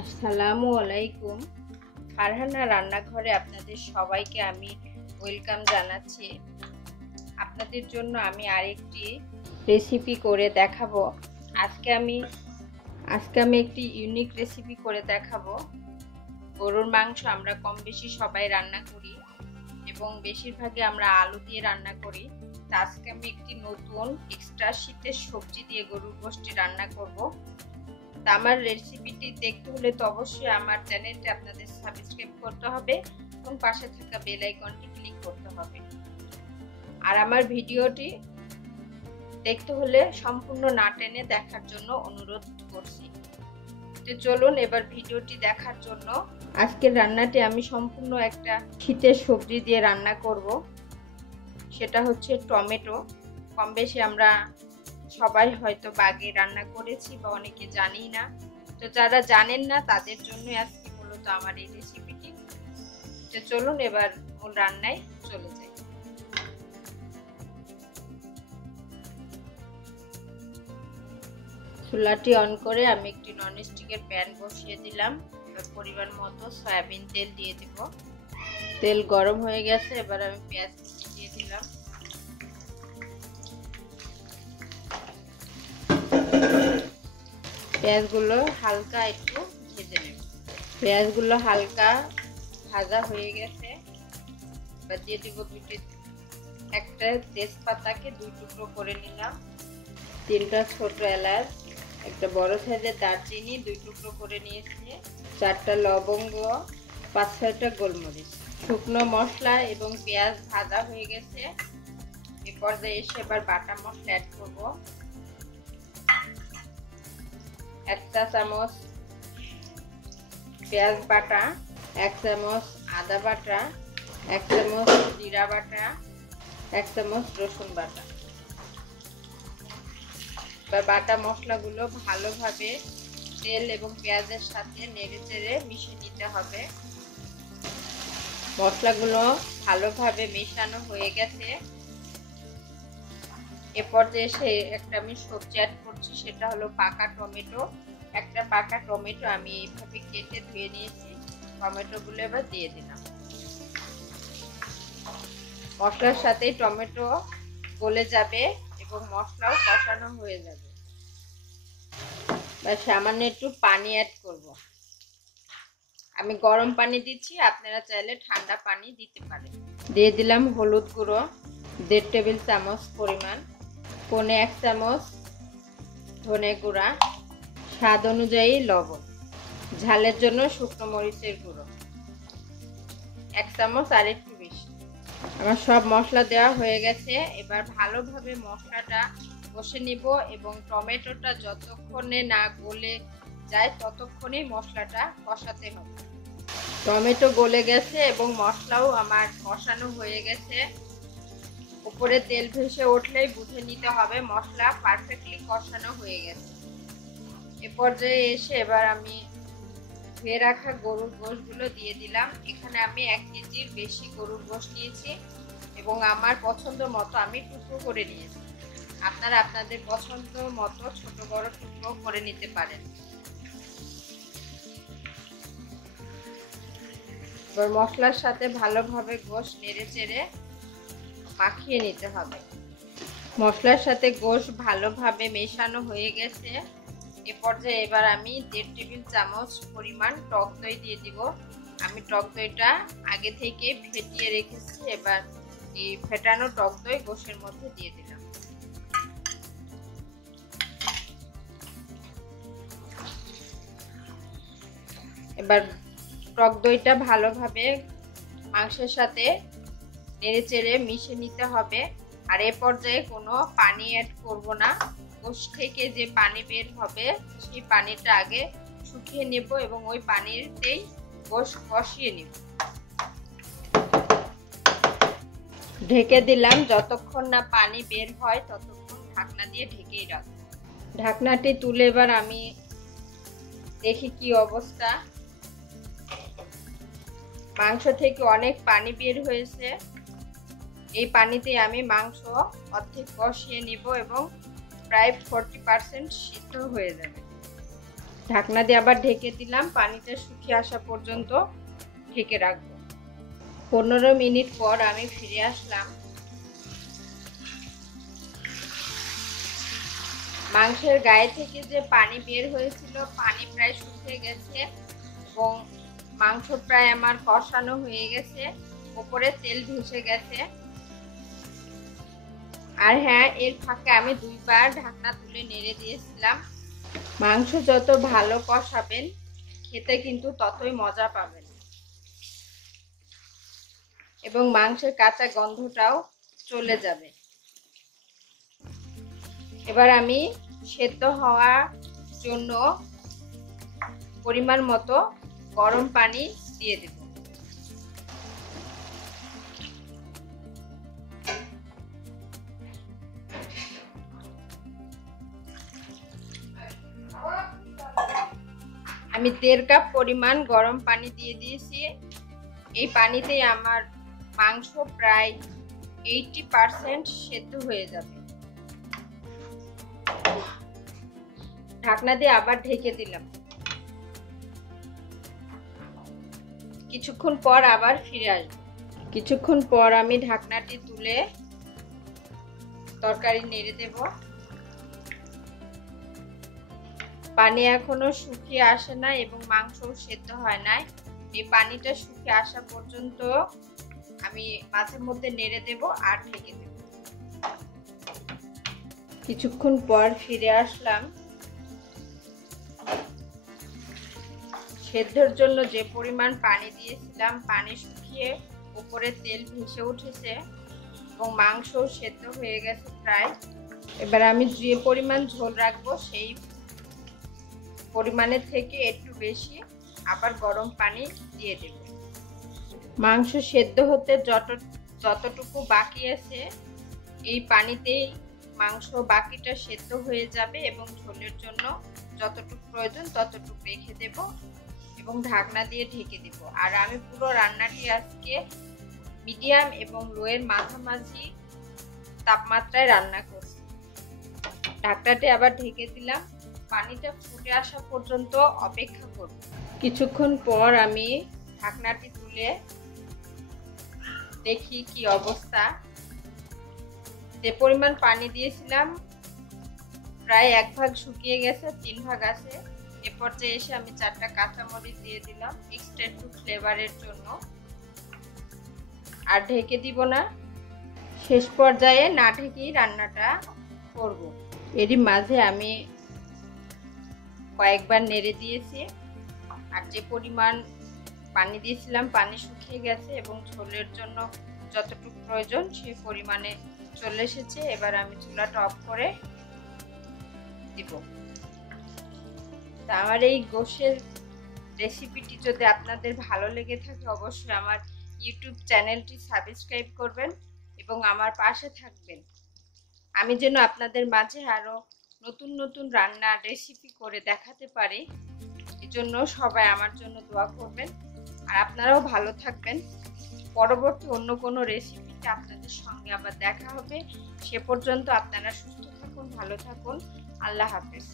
আসসালামু আলাইকুম। ফারহানা রান্নাঘরে আপনাদের সবাইকে আমি ওয়েলকাম জানাচ্ছি। আপনাদের জন্য আমি আরেকটি রেসিপি করে দেখাবো। আজকে আমি একটি ইউনিক রেসিপি করে দেখাবো। গরুর মাংস আমরা কম বেশি সবাই রান্না করি এবং বেশিরভাগই আমরা আলু দিয়ে রান্না করি। আজকে আমি একটি নতুন এক্সট্রা শীতের সবজি দিয়ে গরুর গোশটি রান্না করব। আমার রেসিপিটি দেখতে হলে তো অবশ্যই আমার চ্যানেলটি আপনাদের সাবস্ক্রাইব করতে হবে এবং পাশে থাকা বেল আইকনটি ক্লিক করতে হবে। আর আমার ভিডিওটি দেখতে হলে সম্পূর্ণ না টেনে দেখার জন্য অনুরোধ করছি। তো চলুন এবার ভিডিওটি দেখার জন্য। আজকের রান্নাটি আমি সম্পূর্ণ একটা শীতের সবজি দিয়ে রান্না করব। সেটা হচ্ছে টমেটো। কম বেশি আমরা সবাই হয়তো বাগে রান্না করেছি বা অনেকে জানি না। তো যারা জানেন না তাদের জন্য আজকে মূলত আমার এই রেসিপিটি। তো চলুন এবার মূল রান্নায় চলে যাই। চুলাটি অন করে আমি একটি ননস্টিকের প্যান বসিয়ে দিলাম। এবার পরিমাণ মতো সয়াবিন তেল দিয়ে দেব। তেল গরম হয়ে গেছে, এবার আমি পেঁয়াজ কুচি দিয়ে দিলাম। পেঁয়াজগুলো হালকা একটু ভেজে নেব। পেঁয়াজগুলো হালকা ভাজা হয়ে গেছে, এবার দিয়ে দিব একটা তেজপাতাকে 2 টুকরো করে নিলাম, 3টা ছোট এলাচ, একটা বড় সাইজের দারচিনি 2 টুকরো করে নিয়েছি, 4টা লবঙ্গ, 5-6টা গোলমরিচ। শুকনো মশলা এবং পেঁয়াজ ভাজা হয়ে গেছে। এ পর্যায়ে এসে এবার বাটা মশলা অ্যাড করব। 1 চা চামচ পেঁয়াজ বাটা, 1 চামচ আদা বাটা, 1 চামচ জিরা বাটা, 1 চামচ রসুন বাটা। এবার বাটা মশলাগুলো ভালোভাবে তেল এবং পেঁয়াজের সাথে নেড়েচেড়ে মিশিয়ে নিতে হবে। মশলাগুলো ভালোভাবে মেশানো হয়ে গেছে। এ পর্যায়ে এসে একটা আমি সবজি অ্যাড করছি, সেটা হলো পাকা টমেটো। একটা পাকা টমেটো আমি এইভাবে কেটে ধুয়ে নিয়েছি। টমেটোগুলো এবার দিয়ে দিলাম। মশলার সাথে টমেটো গলে যাবে এবং মশলাও কষানো হয়ে যাবে। বা সামান্য একটু পানি অ্যাড করব। আমি গরম পানি দিচ্ছি, আপনারা চাইলে ঠান্ডা পানি দিতে পারেন। দিয়ে দিলাম হলুদ গুঁড়ো 1.5 টেবিল চামচ পরিমাণ, 1 চামচ ধনে গুঁড়া, স্বাদ অনুযায়ী লবণ, ঝালের জন্য শুকনো মরিচের গুঁড়ো 1 চামচ আর একটু বেশি। আমার সব মশলা দেওয়া হয়ে গেছে। এবার ভালোভাবে মশলাটা কষে নিব এবং টমেটোটা যতক্ষণে না গলে যায় ততক্ষণেই মশলাটা কষাতে হবে। টমেটো গলে গেছে এবং মশলাও আমার কষানো হয়ে গেছে। উপরে তেল ভেসে উঠলেই বুঝে নিতে হবে মশলা পারফেক্টলি কষানো হয়ে গেছে। এ পর্যায়ে এসে এবার আমি ধুয়ে রাখা গরুর গোশগুলো দিয়ে দিলাম। এখানে আমি 1 কেজির বেশি গরুর গোশ নিয়েছি এবং আমার পছন্দ মতো আমি টুকরো করে নিয়েছি। আপনারা আপনাদের পছন্দ মতো ছোট বড় টুকরো করে নিতে পারেন। এবার মশলার সাথে ভালোভাবে গোশ নেড়েচেড়ে মাখিয়ে নিতে হবে। মশলার সাথে গোশ ভালোভাবে মেশানো হয়ে গেছে। এ পর্যায়ে এবার আমি 1.5 টেবিল চামচ পরিমাণ টক দই দিয়ে দিব। আমি টক দইটা আগে থেকে ফেটিয়ে রেখেছি। এবার এই ফেটানো টক দই গোশের মধ্যে দিয়ে দিলাম। এবার টক দইটা ভালোভাবে মাংসের সাথে নেড়েচেড়ে মিশিয়ে নিতে হবে। আর এ পর্যায়ে কোনো পানি অ্যাড করব না। গোশ থেকে যে পানি বের হবে সেই পানিটা আগে শুকিয়ে নেব এবং ওই পানিতেই গোশ কষিয়ে নেব। ঢেকে দিলাম, যতক্ষণ না পানি বের হয় ততক্ষণ ঢাকনা দিয়ে ঢেকেই রাখব। ঢাকনাটি তুলে এবার আমি দেখি কি অবস্থা। মাংস থেকে অনেক পানি বের হয়েছে। এই পানিতে আমি মাংস অর্ধেক কষিয়ে নিব এবং প্রায় 40% সিদ্ধ হয়ে যাবে। ঢাকনা দিয়ে আবার ঢেকে দিলাম, পানিটা শুকিয়ে আসা পর্যন্ত ঢেকে রাখবো। 15 মিনিট পর আমি ফিরে আসলাম। মাংসের গায়ে থেকে যে পানি বের হয়েছিল, পানি প্রায় শুকিয়ে গেছে এবং মাংস প্রায় আমার কষানো হয়ে গেছে, উপরে তেল ভেসে গেছে। আর হ্যাঁ, এর ফাঁকে আমি 2 বার ঢাকনা তুলে নেড়ে দিয়েছিলাম। মাংস যত ভালো কষাবেন খেতে কিন্তু ততই মজা পাবেন এবং মাংসের কাঁচা গন্ধটাও চলে যাবে। এবার আমি সেদ্ধ হওয়ার জন্য পরিমাণ মতো গরম পানি দিয়ে দেব। আমি 1.5 কাপ পরিমাণ গরম পানি দিয়ে দিয়েছি। এই পানিতেই আমার মাংস প্রায় 80% সেদ্ধ হয়ে যাবে। ঢাকনা দিয়ে আবার ঢেকে দিলাম। কিছুক্ষণ পর আবার ফিরে আসবো। কিছুক্ষণ পর আমি ঢাকনাটি তুলে তরকারি নেড়ে দেব। পানি এখনো শুকিয়ে আসে না এবং মাংসও সেদ্ধ হয় নাই। এই পানিটা শুকিয়ে আসা পর্যন্ত আমি মাছের মধ্যে নেড়ে দেব আর ঢেকে দেব। কিছুক্ষণ পর ফিরে আসলাম। সেদ্ধর জন্য যে পরিমাণ পানি দিয়েছিলাম, পানি শুকিয়ে উপরে তেল ভেসে উঠেছে এবং মাংসও সেদ্ধ হয়ে গেছে প্রায়। এবার আমি যে পরিমাণ ঝোল রাখবো সেই পরিমাণের থেকে একটু বেশি আবার গরম পানি দিয়ে দেব। মাংস সেদ্ধ হতে যতটুকু বাকি আছে এই পানিতেই মাংস বাকিটা সেদ্ধ হয়ে যাবে এবং ঝোলের জন্য যতটুকু প্রয়োজন ততটুকু রেখে দেব এবং ঢাকনা দিয়ে ঢেকে দেব। আর আমি পুরো রান্নাটি আজকে মিডিয়াম এবং লো এর মাঝামাঝি তাপমাত্রায় রান্না করছি। ঢাকনাটি আবার ঢেকে দিলাম। পানিটা ফুটে আসা পর্যন্ত অপেক্ষা করব। কিছুক্ষণ পর আমি ঢাকনাটি তুলে দেখি কি অবস্থা। যে পরিমাণ পানি দিয়েছিলাম প্রায় 1 ভাগ শুকিয়ে গেছে, 3 ভাগ আছে। এ পর্যায়ে এসে আমি 4টা কাঁচামরিচ দিয়ে দিলাম এক্সট্রা একটু ফ্লেভারের জন্য। আর ঢেকে দিব না, শেষ পর্যায়ে না ঢেকেই রান্নাটা করব। এরই মাঝে আমি কয়েকবার নেড়ে দিয়েছি। আর যে পরিমাণ পানি দিয়েছিলাম পানি শুকিয়ে গেছে এবং ঝোলের জন্য যতটুকু প্রয়োজন সেই পরিমাণে চলে এসেছে। এবার আমি চুলাটা অফ করে দিব। তা আমার এই গোশের রেসিপিটি যদি আপনাদের ভালো লেগে থাকে অবশ্যই আমার ইউটিউব চ্যানেলটি সাবস্ক্রাইব করবেন এবং আমার পাশে থাকবেন। আমি যেন আপনাদের মাঝে আরো নতুন নতুন রান্নার রেসিপি করে দেখাতে পারি, এজন্য সবাই আমার জন্য দোয়া করবেন। আর আপনারাও ভালো থাকবেন। পরবর্তী অন্য কোনো রেসিপিতে আপনাদের সঙ্গে আবার দেখা হবে। সে পর্যন্ত আপনারা সুস্থ থাকুন, ভালো থাকুন। আল্লাহ হাফেজ।